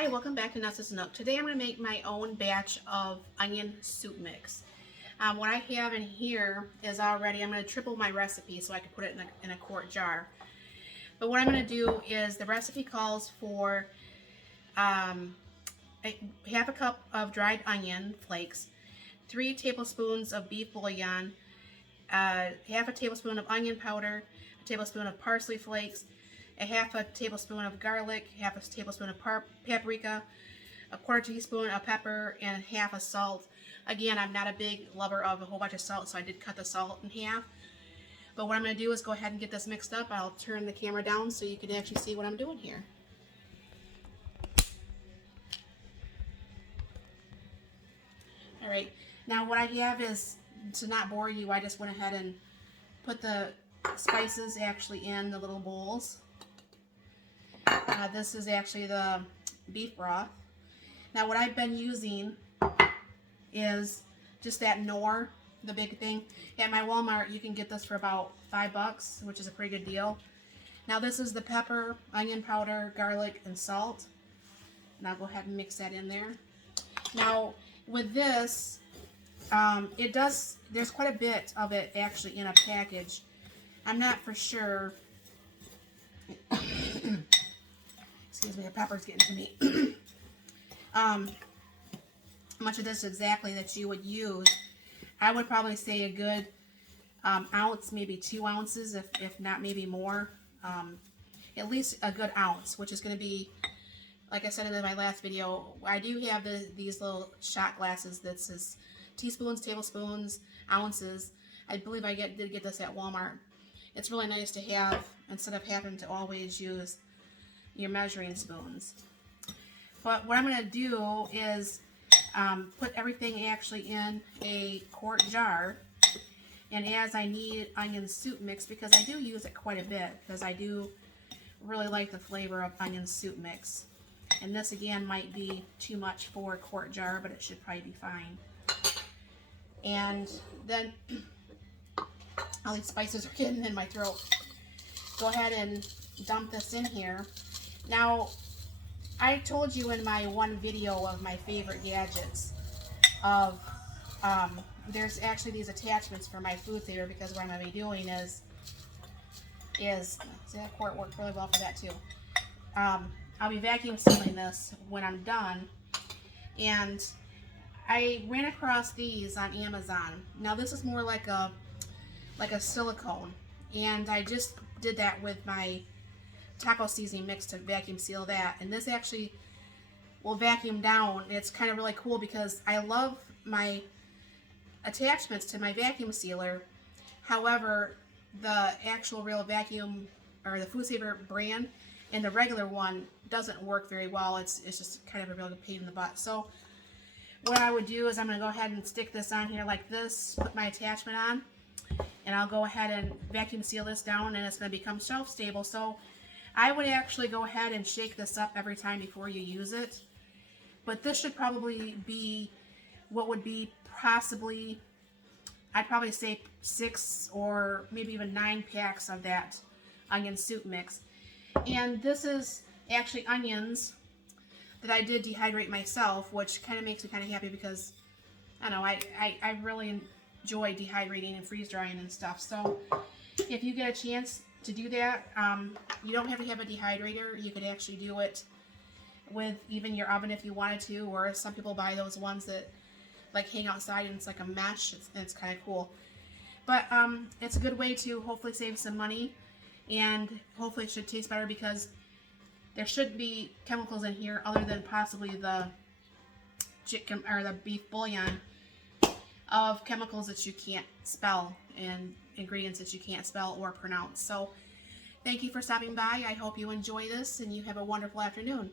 Hi, welcome back to Nuts Nook. Today I'm going to make my own batch of onion soup mix. What I have in here is already, I'm going to triple my recipe so I can put it in a quart jar. But what I'm going to do is the recipe calls for half a cup of dried onion flakes, 3 tablespoons of beef bouillon, half a tablespoon of onion powder, a tablespoon of parsley flakes, a half a tablespoon of garlic, half a tablespoon of paprika, a quarter teaspoon of pepper, and half a salt. Again, I'm not a big lover of a whole bunch of salt, so I did cut the salt in half. But what I'm going to do is go ahead and get this mixed up. I'll turn the camera down so you can actually see what I'm doing here. Alright, now what I have is, to not bore you, I just went ahead and put the spices actually in the little bowls. This is actually the beef broth. Now what I've been using is just that Knorr, the big thing. At my Walmart you can get this for about $5, which is a pretty good deal. Now this is the pepper, onion powder, garlic, and salt. And I'll go ahead and mix that in there. Now with this, there's quite a bit of it actually in a package. I'm not for sure. Excuse me, the pepper's getting to me. Much of this exactly that you would use. I would probably say a good ounce, maybe 2 ounces, if not maybe more. At least a good ounce, which is going to be, like I said in my last video, I do have these little shot glasses that says teaspoons, tablespoons, ounces. I believe I did get this at Walmart. It's really nice to have instead of having to always use your measuring spoons. But what I'm going to do is put everything actually in a quart jar, and as I need onion soup mix, because I do use it quite a bit, because I do really like the flavor of onion soup mix. And this again might be too much for a quart jar, but it should probably be fine. And then all these spices are getting in my throat. Go ahead and dump this in here. Now, I told you in my one video of my favorite gadgets of, there's actually these attachments for my food saver, because what I'm going to be doing is that quart worked really well for that too. I'll be vacuum sealing this when I'm done, and I ran across these on Amazon. Now this is more like a silicone, and I just did that with my taco seasoning mix to vacuum seal that, and this actually will vacuum down. It's kind of really cool because I love my attachments to my vacuum sealer. However, the actual real vacuum, or the Food Saver brand, and the regular one doesn't work very well. It's just kind of a real pain in the butt. So what I would do is I'm going to go ahead and stick this on here like this, put my attachment on, and I'll go ahead and vacuum seal this down, and it's going to become shelf stable. So I would actually go ahead and shake this up every time before you use it. But this should probably be what would be possibly, I'd probably say 6 or maybe even 9 packs of that onion soup mix. And this is actually onions that I did dehydrate myself, which kind of makes me kind of happy because, I don't know, I really enjoy dehydrating and freeze drying and stuff. So if you get a chance to do that, you don't have to have a dehydrator. You could actually do it with even your oven if you wanted to, or some people buy those ones that like hang outside and it's like a mesh. It's kind of cool. But it's a good way to hopefully save some money, and hopefully it should taste better, because there should be chemicals in here other than possibly the chicken or the beef bouillon, of chemicals that you can't spell and ingredients that you can't spell or pronounce. So thank you for stopping by. I hope you enjoy this and you have a wonderful afternoon.